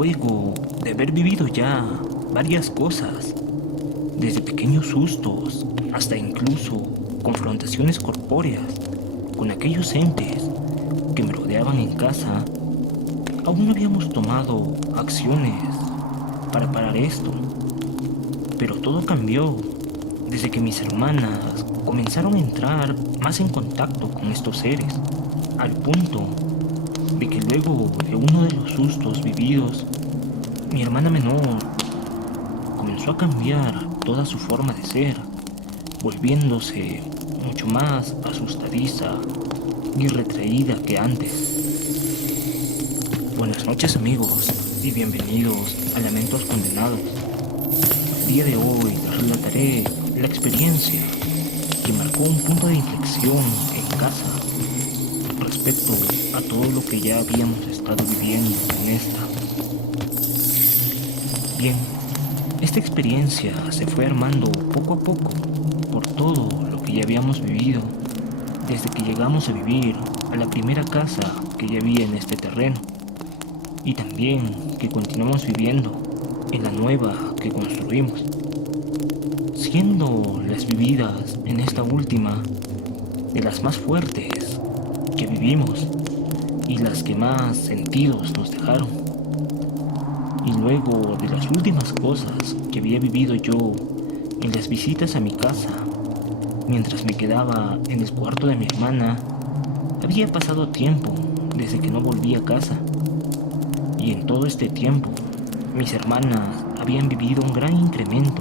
luego de haber vivido ya varias cosas, desde pequeños sustos hasta incluso confrontaciones corpóreas con aquellos entes que me rodeaban en casa, aún no habíamos tomado acciones para parar esto. Pero todo cambió desde que mis hermanas comenzaron a entrar más en contacto con estos seres, al punto de que luego de uno de los sustos vividos, mi hermana menor comenzó a cambiar toda su forma de ser, volviéndose mucho más asustadiza y retraída que antes. Buenas noches amigos y bienvenidos a Lamentos Condenados. El día de hoy les relataré la experiencia que marcó un punto de inflexión en casa respecto a todo lo que ya habíamos estado viviendo en esta. Bien, esta experiencia se fue armando poco a poco por todo lo que ya habíamos vivido desde que llegamos a vivir a la primera casa que ya había en este terreno y también que continuamos viviendo en la nueva que construimos, siendo las vividas en esta última de las más fuertes que vivimos y las que más sentidos nos dejaron. Y luego de las últimas cosas que había vivido yo en las visitas a mi casa, mientras me quedaba en el cuarto de mi hermana, había pasado tiempo desde que no volví a casa. Y en todo este tiempo, mis hermanas habían vivido un gran incremento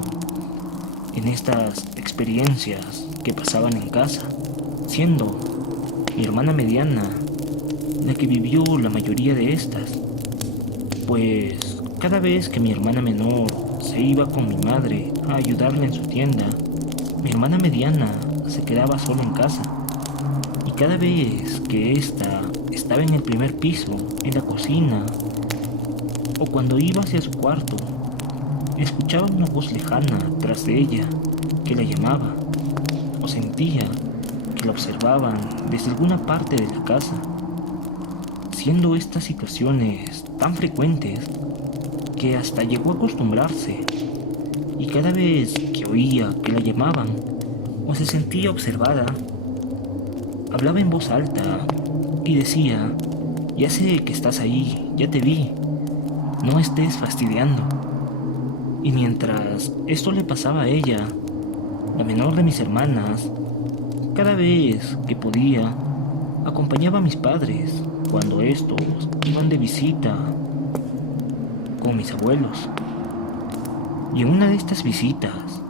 en estas experiencias que pasaban en casa, siendo mi hermana mediana la que vivió la mayoría de estas, pues cada vez que mi hermana menor se iba con mi madre a ayudarle en su tienda, mi hermana mediana se quedaba sola en casa, y cada vez que ésta estaba en el primer piso, en la cocina, o cuando iba hacia su cuarto, escuchaba una voz lejana tras de ella que la llamaba, o sentía que la observaban desde alguna parte de la casa, siendo estas situaciones tan frecuentes que hasta llegó a acostumbrarse, y cada vez que oía que la llamaban o se sentía observada, hablaba en voz alta y decía: ya sé que estás ahí, ya te vi, no estés fastidiando. Y mientras esto le pasaba a ella, la menor de mis hermanas, cada vez que podía, acompañaba a mis padres cuando estos iban de visita con mis abuelos. Y en una de estas visitas,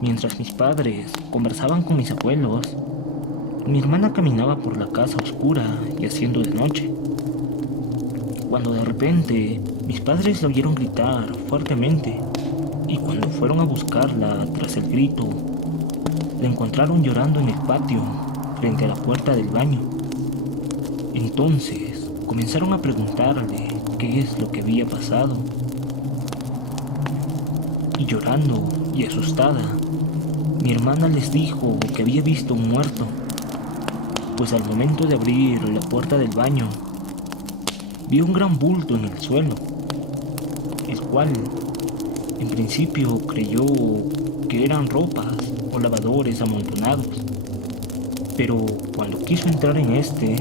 mientras mis padres conversaban con mis abuelos, mi hermana caminaba por la casa oscura y haciendo de noche, cuando de repente mis padres la oyeron gritar fuertemente, y cuando fueron a buscarla tras el grito, la encontraron llorando en el patio frente a la puerta del baño. Entonces comenzaron a preguntarle qué es lo que había pasado, y llorando y asustada, mi hermana les dijo que había visto un muerto, pues al momento de abrir la puerta del baño, vio un gran bulto en el suelo, el cual en principio creyó que eran ropas o lavadores amontonados, pero cuando quiso entrar en este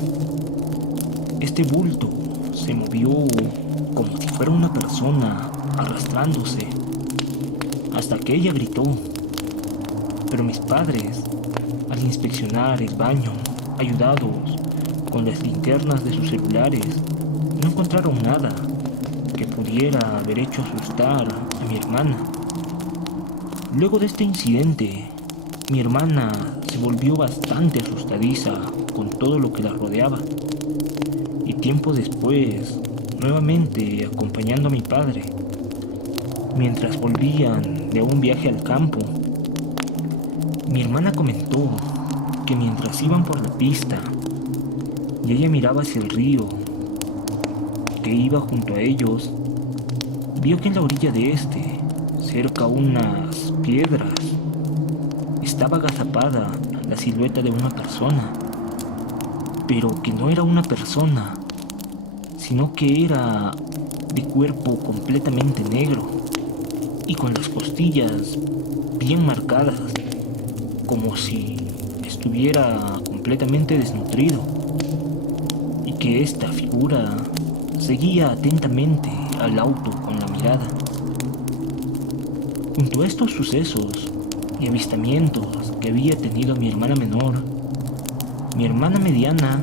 bulto se movió como si fuera una persona arrastrándose, hasta que ella gritó. Pero mis padres, al inspeccionar el baño, ayudados con las linternas de sus celulares, no encontraron nada que pudiera haber hecho asustar a mi hermana. Luego de este incidente, mi hermana se volvió bastante asustadiza con todo lo que la rodeaba. Y tiempo después, nuevamente acompañando a mi padre, mientras volvían de un viaje al campo, mi hermana comentó que mientras iban por la pista y ella miraba hacia el río que iba junto a ellos, vio que en la orilla de este, cerca a unas piedras, estaba agazapada la silueta de una persona, pero que no era una persona, sino que era de cuerpo completamente negro y con las costillas bien marcadas, como si estuviera completamente desnutrido, y que esta figura seguía atentamente al auto con la mirada. Junto a estos sucesos y avistamientos que había tenido mi hermana menor, mi hermana mediana,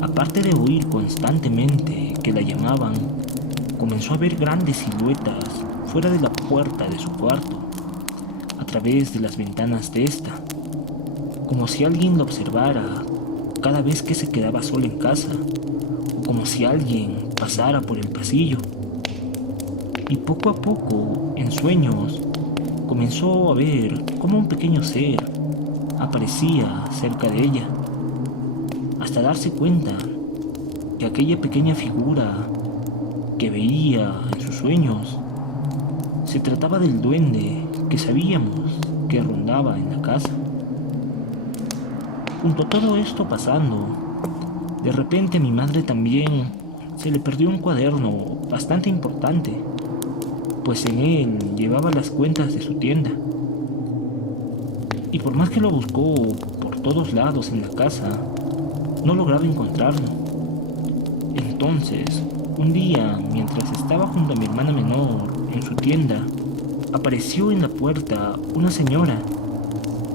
aparte de oír constantemente que la llamaban, comenzó a ver grandes siluetas fuera de la puerta de su cuarto, a través de las ventanas de esta, como si alguien la observara cada vez que se quedaba sola en casa, o como si alguien pasara por el pasillo. Y poco a poco, en sueños, comenzó a ver cómo un pequeño ser aparecía cerca de ella, hasta darse cuenta que aquella pequeña figura que veía en sus sueños se trataba del duende que sabíamos que rondaba en la casa. Junto a todo esto pasando, de repente a mi madre también se le perdió un cuaderno bastante importante, pues en él llevaba las cuentas de su tienda. Y por más que lo buscó por todos lados en la casa, no lograba encontrarlo. Entonces, un día, mientras estaba junto a mi hermana menor en su tienda, apareció en la puerta una señora,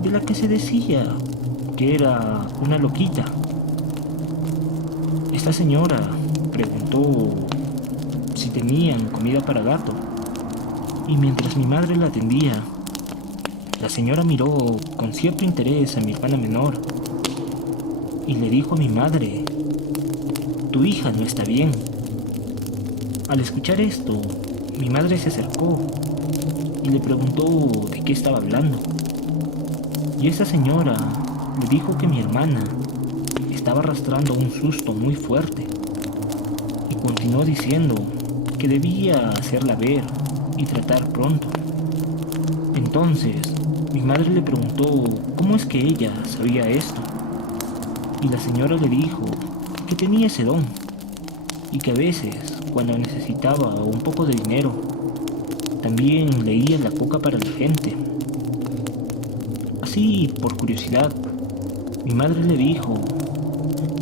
de la que se decía que era una loquita. Esta señora preguntó si tenían comida para gato, y mientras mi madre la atendía, la señora miró con cierto interés a mi hermana menor y le dijo a mi madre: «Tu hija no está bien». Al escuchar esto, mi madre se acercó y le preguntó de qué estaba hablando. Y esa señora le dijo que mi hermana estaba arrastrando un susto muy fuerte, y continuó diciendo que debía hacerla ver y tratar pronto. Entonces, mi madre le preguntó cómo es que ella sabía esto, y la señora le dijo que tenía ese don, y que a veces, cuando necesitaba un poco de dinero, también leía la coca para la gente. Así, por curiosidad, mi madre le dijo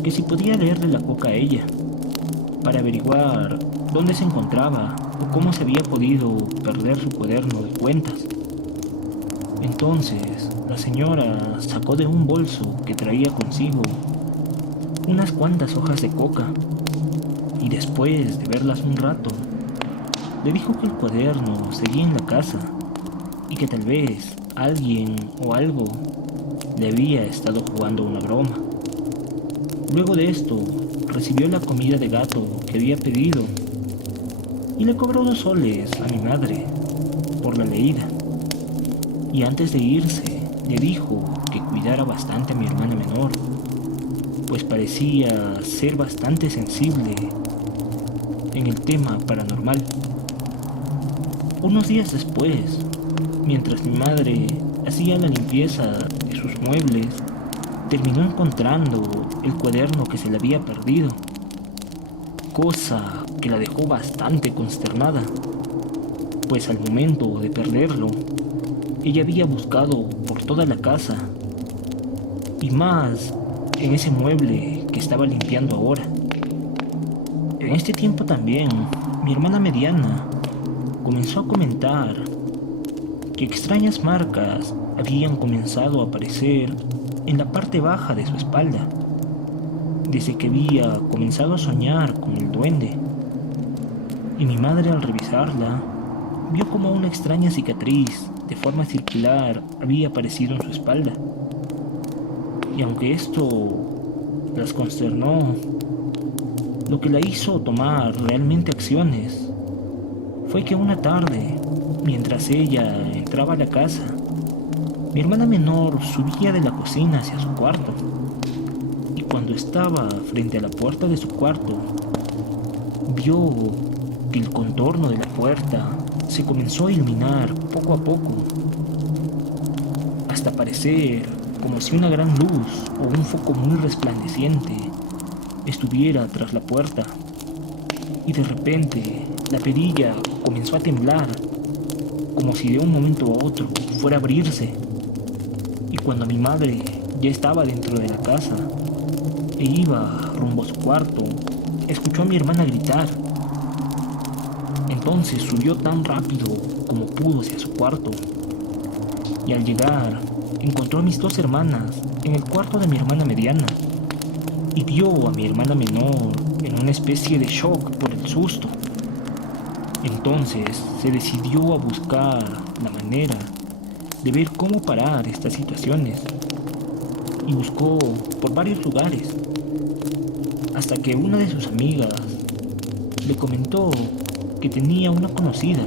que si podía leerle la coca a ella, para averiguar dónde se encontraba o cómo se había podido perder su cuaderno de cuentas. Entonces, la señora sacó de un bolso que traía consigo unas cuantas hojas de coca, y después de verlas un rato, le dijo que el cuaderno seguía en la casa y que tal vez alguien o algo le había estado jugando una broma. Luego de esto, recibió la comida de gato que había pedido y le cobró 2 soles a mi madre por la leída. Y antes de irse, le dijo que cuidara bastante a mi hermana menor, pues parecía ser bastante sensible en el tema paranormal. Unos días después, mientras mi madre hacía la limpieza de sus muebles, terminó encontrando el cuaderno que se le había perdido, cosa que la dejó bastante consternada, pues al momento de perderlo, ella había buscado por toda la casa, y más en ese mueble que estaba limpiando ahora. En este tiempo también, mi hermana mediana comenzó a comentar que extrañas marcas habían comenzado a aparecer en la parte baja de su espalda, desde que había comenzado a soñar con el duende. Y mi madre, al revisarla, vio como una extraña cicatriz de forma circular había aparecido en su espalda. Y aunque esto las consternó, lo que la hizo tomar realmente acciones fue que una tarde, mientras ella entraba a la casa, mi hermana menor subía de la cocina hacia su cuarto, y cuando estaba frente a la puerta de su cuarto, vio que el contorno de la puerta se comenzó a iluminar poco a poco, hasta parecer como si una gran luz o un foco muy resplandeciente estuviera tras la puerta. Y de repente La perilla comenzó a temblar, como si de un momento a otro fuera a abrirse. Y cuando mi madre ya estaba dentro de la casa e iba rumbo a su cuarto, escuchó a mi hermana gritar. Entonces subió tan rápido como pudo hacia su cuarto. Y al llegar, encontró a mis dos hermanas en el cuarto de mi hermana mediana. Y vio a mi hermana menor en una especie de shock por el susto. Entonces se decidió a buscar la manera de ver cómo parar estas situaciones. Y buscó por varios lugares, hasta que una de sus amigas le comentó que tenía una conocida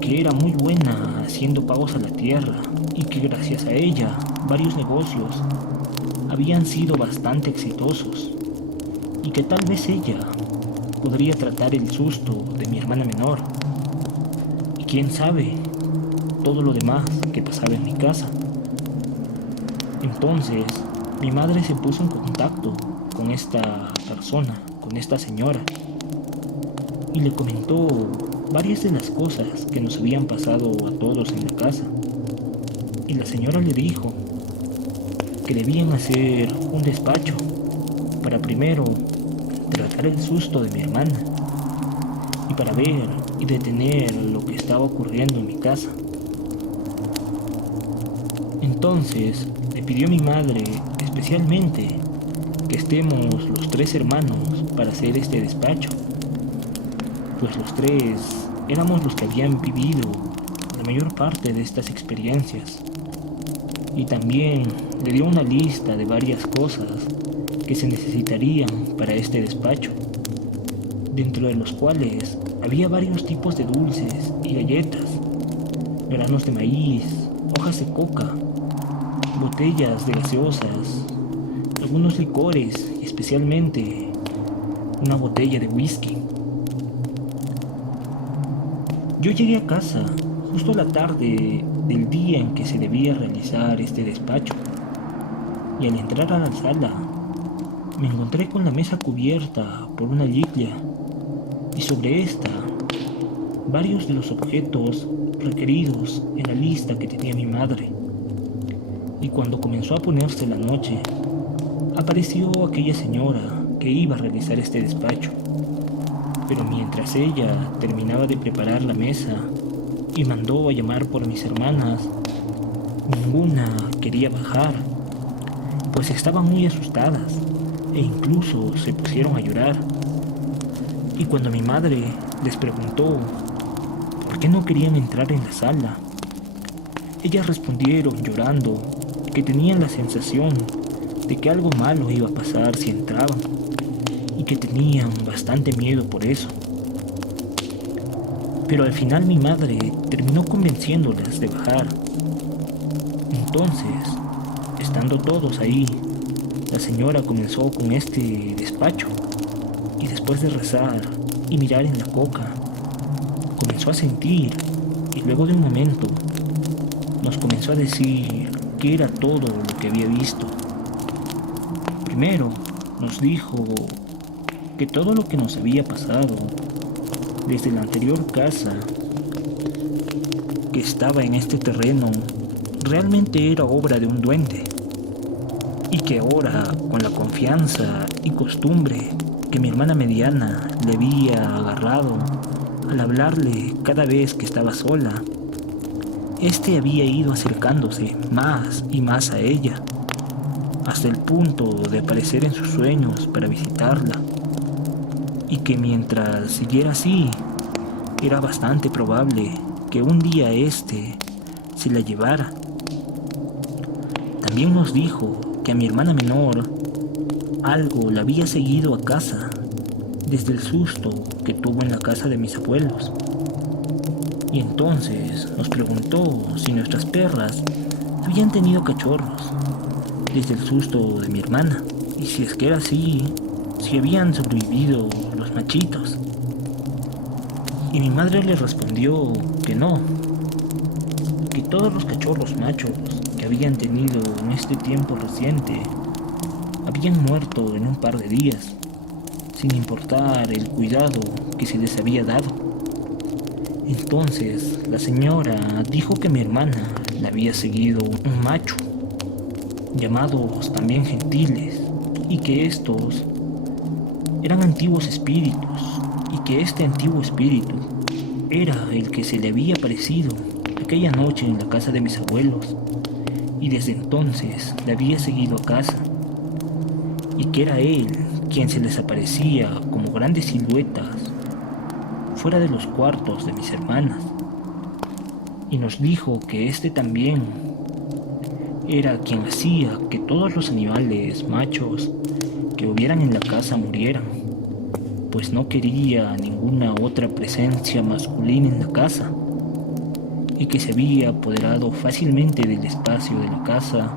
que era muy buena haciendo pagos a la tierra y que gracias a ella varios negocios habían sido bastante exitosos y que tal vez ella podría tratar el susto de mi hermana menor y quién sabe todo lo demás que pasaba en mi casa. Entonces mi madre se puso en contacto con esta persona, con esta señora, y le comentó varias de las cosas que nos habían pasado a todos en la casa. Y la señora le dijo que debían hacer un despacho para primero tratar el susto de mi hermana y para ver y detener lo que estaba ocurriendo en mi casa. Entonces le pidió a mi madre especialmente que estemos los tres hermanos para hacer este despacho, pues los tres éramos los que habían vivido la mayor parte de estas experiencias. Y también le dio una lista de varias cosas que se necesitarían para este despacho, dentro de los cuales había varios tipos de dulces y galletas, granos de maíz, hojas de coca, botellas de gaseosas, algunos licores y especialmente una botella de whisky. Yo llegué a casa justo a la tarde del día en que se debía realizar este despacho, y al entrar a la sala me encontré con la mesa cubierta por una lilia y sobre esta varios de los objetos requeridos en la lista que tenía mi madre. Y cuando comenzó a ponerse la noche, apareció aquella señora que iba a realizar este despacho. Pero mientras ella terminaba de preparar la mesa y mandó a llamar por mis hermanas, ninguna quería bajar, pues estaban muy asustadas e incluso se pusieron a llorar. Y cuando mi madre les preguntó por qué no querían entrar en la sala, ellas respondieron llorando que tenían la sensación de que algo malo iba a pasar si entraban y que tenían bastante miedo por eso. Pero al final mi madre terminó convenciéndolas de bajar. Entonces, estando todos ahí, la señora comenzó con este despacho y después de rezar y mirar en la coca, comenzó a sentir y luego de un momento nos comenzó a decir qué era todo lo que había visto. Primero nos dijo que todo lo que nos había pasado desde la anterior casa que estaba en este terreno realmente era obra de un duende, y que ahora, con la confianza y costumbre que mi hermana mediana le había agarrado al hablarle cada vez que estaba sola, este había ido acercándose más y más a ella, hasta el punto de aparecer en sus sueños para visitarla, y que mientras siguiera así, era bastante probable que un día este se la llevara. También nos dijo que a mi hermana menor algo la había seguido a casa desde el susto que tuvo en la casa de mis abuelos. Y entonces nos preguntó si nuestras perras habían tenido cachorros desde el susto de mi hermana, y si es que era así, si habían sobrevivido los machitos. Y mi madre le respondió que no, que todos los cachorros machos que habían tenido en este tiempo reciente habían muerto en un par de días, sin importar el cuidado que se les había dado. Entonces la señora dijo que mi hermana la había seguido un macho, llamados también gentiles, y que estos eran antiguos espíritus, y que este antiguo espíritu era el que se le había aparecido aquella noche en la casa de mis abuelos, y desde entonces le había seguido a casa, y que era él quien se les aparecía como grandes siluetas fuera de los cuartos de mis hermanas, y nos dijo que este también era quien hacía que todos los animales machos que hubieran en la casa murieran, pues no quería ninguna otra presencia masculina en la casa, y que se había apoderado fácilmente del espacio de la casa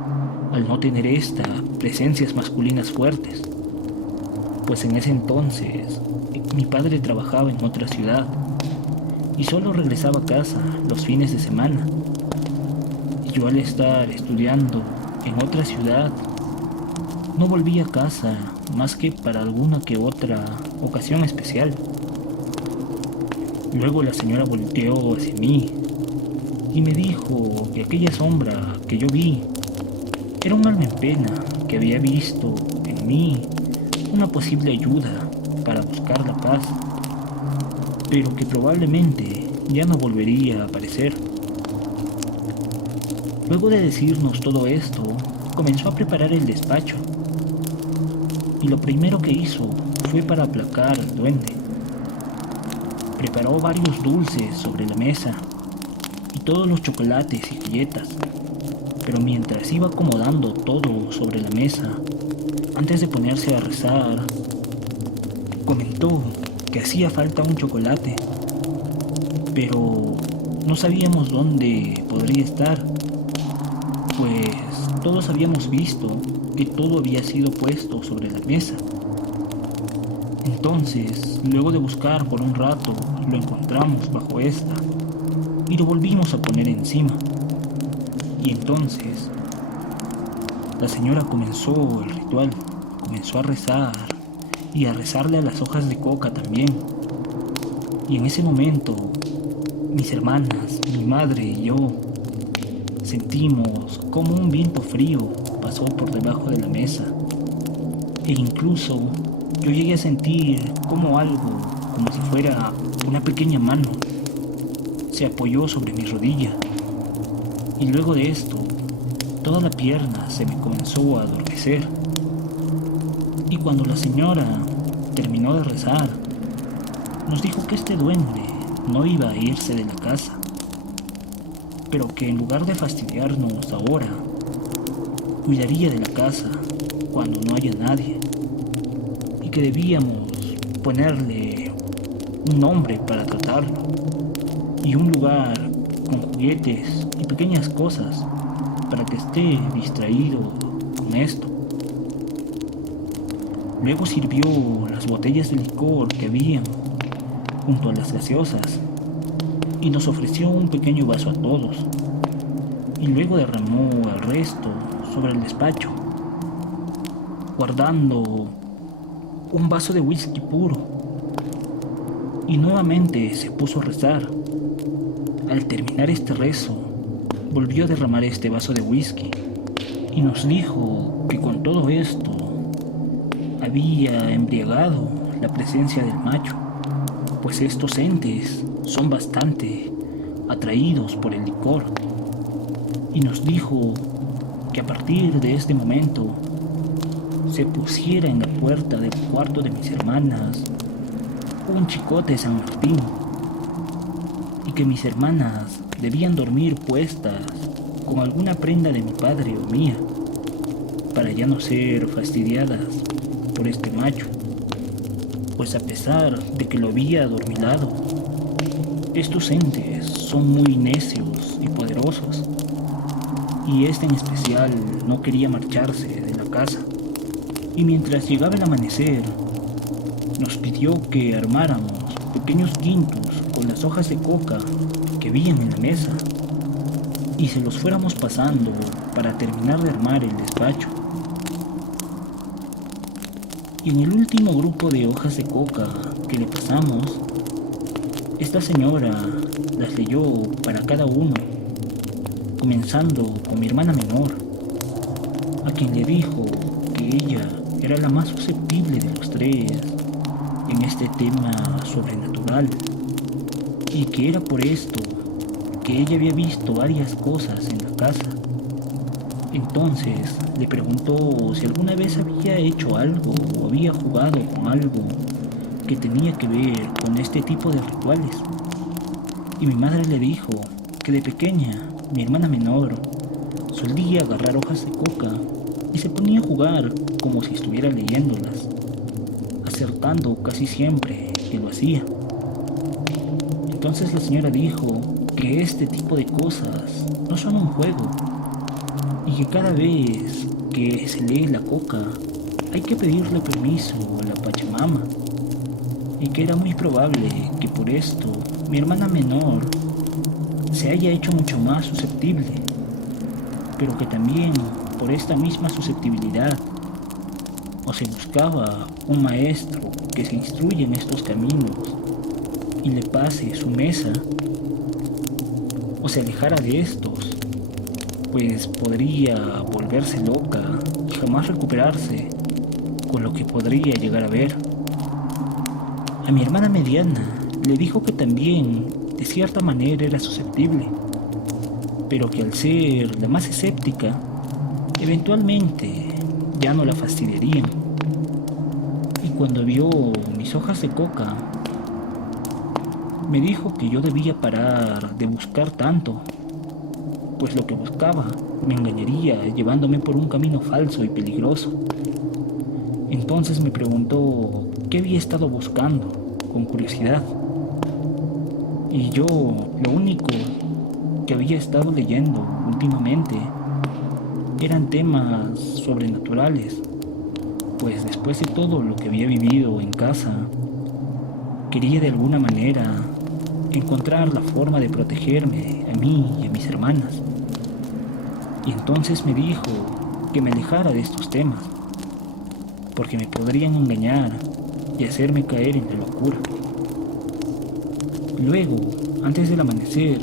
al no tener presencias masculinas fuertes, pues en ese entonces mi padre trabajaba en otra ciudad y solo regresaba a casa los fines de semana. Y yo, al estar estudiando en otra ciudad, no volví a casa más que para alguna que otra ocasión especial. Luego la señora volteó hacia mí y me dijo que aquella sombra que yo vi era un alma en pena que había visto en mí una posible ayuda para buscar la paz, pero que probablemente ya no volvería a aparecer. Luego de decirnos todo esto, comenzó a preparar el despacho, y lo primero que hizo fue para aplacar al duende. Preparó varios dulces sobre la mesa y todos los chocolates y galletas, pero mientras iba acomodando todo sobre la mesa, antes de ponerse a rezar, comentó que hacía falta un chocolate, pero no sabíamos dónde podría estar, pues todos habíamos visto que todo había sido puesto sobre la mesa. Entonces, luego de buscar por un rato, lo encontramos bajo esta y lo volvimos a poner encima. Y entonces, la señora comenzó el ritual, comenzó a rezar y a rezarle a las hojas de coca también. Y en ese momento, mis hermanas, mi madre y yo sentimos como un viento frío pasó por debajo de la mesa. E incluso yo llegué a sentir como algo, como si fuera una pequeña mano, se apoyó sobre mi rodilla. Y luego de esto, toda la pierna se me comenzó a adormecer. Y cuando la señora terminó de rezar, nos dijo que este duende no iba a irse de la casa, pero que en lugar de fastidiarnos ahora, cuidaría de la casa cuando no haya nadie, y que debíamos ponerle un nombre para tratarlo, y un lugar con juguetes y pequeñas cosas para que esté distraído con esto. Luego sirvió las botellas de licor que habían junto a las gaseosas y nos ofreció un pequeño vaso a todos, y luego derramó el resto sobre el despacho, guardando un vaso de whisky puro, y nuevamente se puso a rezar. Al terminar este rezo, volvió a derramar este vaso de whisky y nos dijo que con todo esto había embriagado la presencia del macho, pues estos entes son bastante atraídos por el licor, y nos dijo que a partir de este momento se pusiera en la puerta del cuarto de mis hermanas un chicote de San Martín, y que mis hermanas debían dormir puestas con alguna prenda de mi padre o mía, para ya no ser fastidiadas por este macho, pues a pesar de que lo había adormilado, estos entes son muy necios y poderosos, y este en especial no quería marcharse de la casa, y mientras llegaba el amanecer, nos pidió que armáramos pequeños quintos con las hojas de coca que habían en la mesa, y se los fuéramos pasando para terminar de armar el despacho. Y en el último grupo de hojas de coca que le pasamos, esta señora las leyó para cada uno, comenzando con mi hermana menor, a quien le dijo que ella era la más susceptible de los tres en este tema sobrenatural, y que era por esto que ella había visto varias cosas en la casa. Entonces le preguntó si alguna vez había hecho algo o había jugado con algo que tenía que ver con este tipo de rituales. Y mi madre le dijo que de pequeña mi hermana menor solía agarrar hojas de coca y se ponía a jugar como si estuviera leyéndolas, acertando casi siempre que lo hacía. Entonces la señora dijo que este tipo de cosas no son un juego y que cada vez que se lee la coca hay que pedirle permiso a la Pachamama, y que era muy probable que por esto mi hermana menor se haya hecho mucho más susceptible, pero que también por esta misma susceptibilidad o se buscaba un maestro que se instruya en estos caminos y le pase su mesa, o se alejara de estos, pues podría volverse loca y jamás recuperarse, con lo que podría llegar a ver. A mi hermana mediana le dijo que también de cierta manera era susceptible, pero que al ser la más escéptica, eventualmente ya no la fastidiarían. Y cuando vio mis hojas de coca, me dijo que yo debía parar de buscar tanto, pues lo que buscaba me engañaría llevándome por un camino falso y peligroso. Entonces me preguntó qué había estado buscando, con curiosidad. Y yo lo único que había estado leyendo últimamente eran temas sobrenaturales, pues después de todo lo que había vivido en casa, quería de alguna manera encontrar la forma de protegerme a mí y a mis hermanas. Y entonces me dijo que me alejara de estos temas, porque me podrían engañar y hacerme caer en la locura. Luego, antes del amanecer,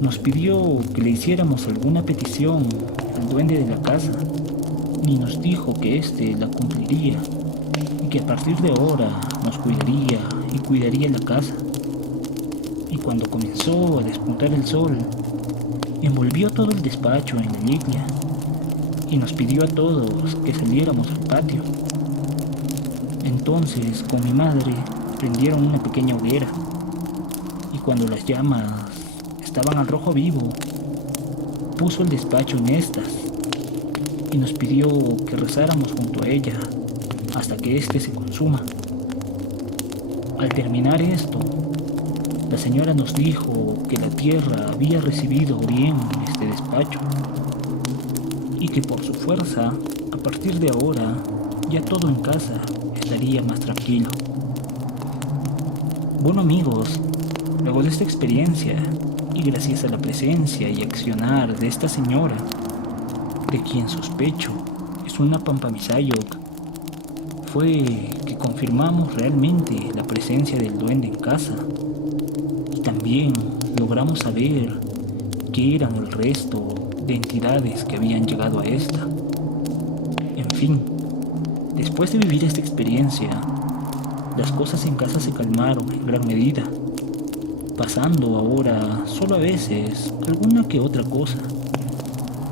nos pidió que le hiciéramos alguna petición al duende de la casa y nos dijo que éste la cumpliría y que a partir de ahora nos cuidaría y cuidaría la casa. Y cuando comenzó a despuntar el sol, envolvió todo el despacho en la lluvia y nos pidió a todos que saliéramos al patio. Entonces, con mi madre, prendieron una pequeña hoguera, y cuando las llamas estaban al rojo vivo, puso el despacho en estas y nos pidió que rezáramos junto a ella hasta que éste se consuma. Al terminar esto, la señora nos dijo que la tierra había recibido bien este despacho y que por su fuerza, a partir de ahora, ya todo en casa estaría más tranquilo. Bueno amigos, luego de esta experiencia y gracias a la presencia y accionar de esta señora, de quien sospecho es una Pampamisayok, fue que confirmamos realmente la presencia del duende en casa y también logramos saber qué eran el resto de entidades que habían llegado a esta. En fin, después de vivir esta experiencia, las cosas en casa se calmaron en gran medida, pasando ahora solo a veces alguna que otra cosa,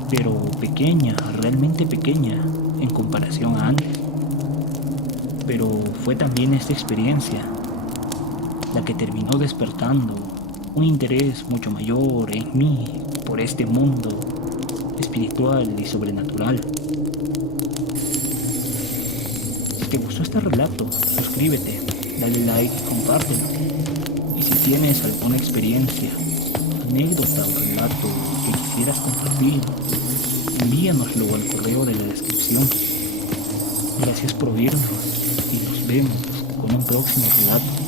pero pequeña, realmente pequeña en comparación a antes. Pero fue también esta experiencia la que terminó despertando un interés mucho mayor en mí por este mundo espiritual y sobrenatural. Si te gustó este relato, suscríbete, dale like y compártelo. Y si tienes alguna experiencia, anécdota o relato que quisieras compartir, envíanoslo al correo de la descripción. Gracias por oírnos y nos vemos con un próximo relato.